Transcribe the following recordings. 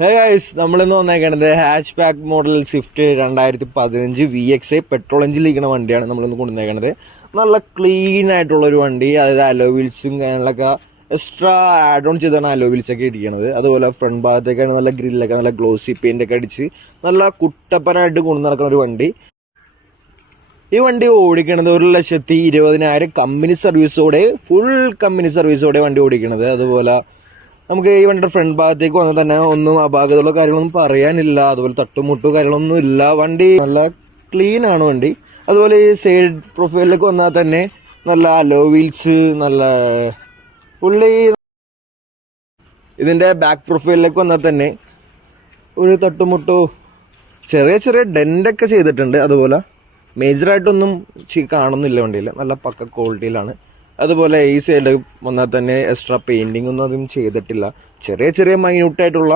ഹേ guys, നമ്മളിന്ന് വന്നേക്കണത് hatchback model Swift 2015 VX petrol engine ഇരിക്കുന്ന വണ്ടിയാണ് നമ്മളിന്ന് കൊണ്ടുവന്നേക്കണത്. നല്ല ക്ലീൻ ആയിട്ടുള്ളൊരു വണ്ടി. അതായത് അലോ വീൽസും കാര്യങ്ങളൊക്കെ എക്സ്ട്രാ ആഡ് ഓൺ ചെയ്താണ് അലോ വീൽസ് ഒക്കെ ഇരിക്കുന്നത്. അതുപോലെ ഫ്രണ്ട് ഭാഗത്തേക്കാണ് നല്ല ഗ്രില്ലൊക്കെ നല്ല ഗ്ലോസി പെയിന്റ് ഒക്കെ അടിച്ച് നല്ല കുട്ടപ്പനായിട്ട് കൊണ്ടു നടക്കുന്ന ഒരു വണ്ടി. ഈ വണ്ടി ഓടിക്കണത് 1,20,000 കമ്പനി സർവീസോടെ, ഫുൾ കമ്പനി സർവീസോടെ വണ്ടി ഓടിക്കണത്. അതുപോലെ നമുക്ക് ഈ വണ്ടിയുടെ ഫ്രണ്ട് ഭാഗത്തേക്ക് വന്നാൽ തന്നെ ഒന്നും അപാകതയുള്ള കാര്യങ്ങളൊന്നും പറയാനില്ല. അതുപോലെ തട്ടുമുട്ടു കാര്യങ്ങളൊന്നും ഇല്ല. വണ്ടി നല്ല ക്ലീൻ ആണ് വണ്ടി. അതുപോലെ ഈ സൈഡ് പ്രൊഫൈലിലേക്ക് വന്നാൽ തന്നെ നല്ല അലോ വീൽസ്, നല്ല ഫുള്ളി. ഇതിന്റെ ബാക്ക് പ്രൊഫൈലിലേക്ക് വന്നാൽ തന്നെ ഒരു തട്ടുമുട്ടു, ചെറിയ ചെറിയ ഡെൻറ്റൊക്കെ ചെയ്തിട്ടുണ്ട്. അതുപോലെ മേജറായിട്ടൊന്നും കാണുന്നില്ല വണ്ടിയിൽ. നല്ല പക്ക ക്വാളിറ്റിയിലാണ്. അതുപോലെ ഈ സൈഡ് വന്നാൽ തന്നെ എക്സ്ട്രാ പെയിന്റിംഗ് ഒന്നും അതും ചെയ്തിട്ടില്ല. ചെറിയ ചെറിയ മൈന്യൂട്ടായിട്ടുള്ള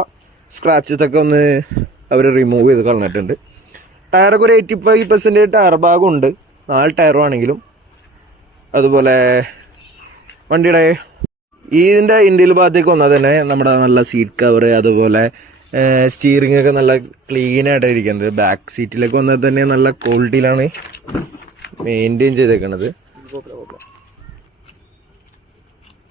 സ്ക്രാച്ചസ് ഒക്കെ ഒന്ന് അവർ റിമൂവ് ചെയ്ത് കളഞ്ഞിട്ടുണ്ട്. ടയറൊക്കെ ഒരു 85% ടയർ ഭാഗമുണ്ട്, 4 ടയറും ആണെങ്കിലും. അതുപോലെ വണ്ടിയുടെ ഇതിൻ്റെ ഇന്ത്യയിൽ ഭാഗത്തേക്ക് വന്നാൽ തന്നെ നമ്മുടെ നല്ല സീറ്റ് കവർ, അതുപോലെ സ്റ്റീറിംഗ് ഒക്കെ നല്ല ക്ലീൻ ആയിട്ടാണ് ഇരിക്കുന്നത്. ബാക്ക് സീറ്റിലേക്ക് വന്നാൽ തന്നെ നല്ല ക്വാളിറ്റിയിലാണ് മെയിൻറ്റെയിൻ ചെയ്തേക്കുന്നത്.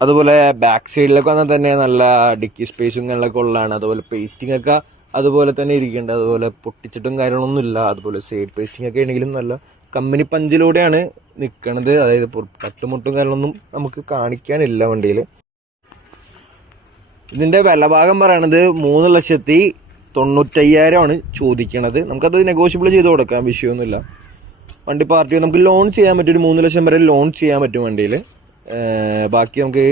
അതുപോലെ ബാക്ക് സൈഡിലൊക്കെ വന്നാൽ തന്നെ നല്ല ഡിക്കി സ്പേസും കാര്യങ്ങളൊക്കെ ഉള്ളതാണ്. അതുപോലെ പേസ്റ്റിംഗ് ഒക്കെ അതുപോലെ തന്നെ ഇരിക്കുന്നുണ്ട്. അതുപോലെ പൊട്ടിച്ചിട്ടും കാര്യങ്ങളൊന്നും ഇല്ല. അതുപോലെ സൈഡ് പേസ്റ്റിംഗ് ഒക്കെ ആണെങ്കിലും നല്ല കമ്പനി പഞ്ചിലൂടെയാണ് നിൽക്കണത്. അതായത് തട്ടുമുട്ടും കാര്യങ്ങളൊന്നും നമുക്ക് കാണിക്കാനില്ല വണ്ടിയിൽ. ഇതിൻ്റെ വില ഭാഗം പറയണത് 3,95,000 ആണ് ചോദിക്കണത്. നമുക്കത് നെഗോഷ്യബിൾ ചെയ്ത് കൊടുക്കാം, വിഷയമൊന്നുമില്ല. വണ്ടി പാർട്ടി നമുക്ക് ലോൺ ചെയ്യാൻ പറ്റും. ഒരു 3 ലക്ഷം വരെ ലോൺ ചെയ്യാൻ പറ്റും വണ്ടിയിൽ. ബാക്കി നമുക്ക്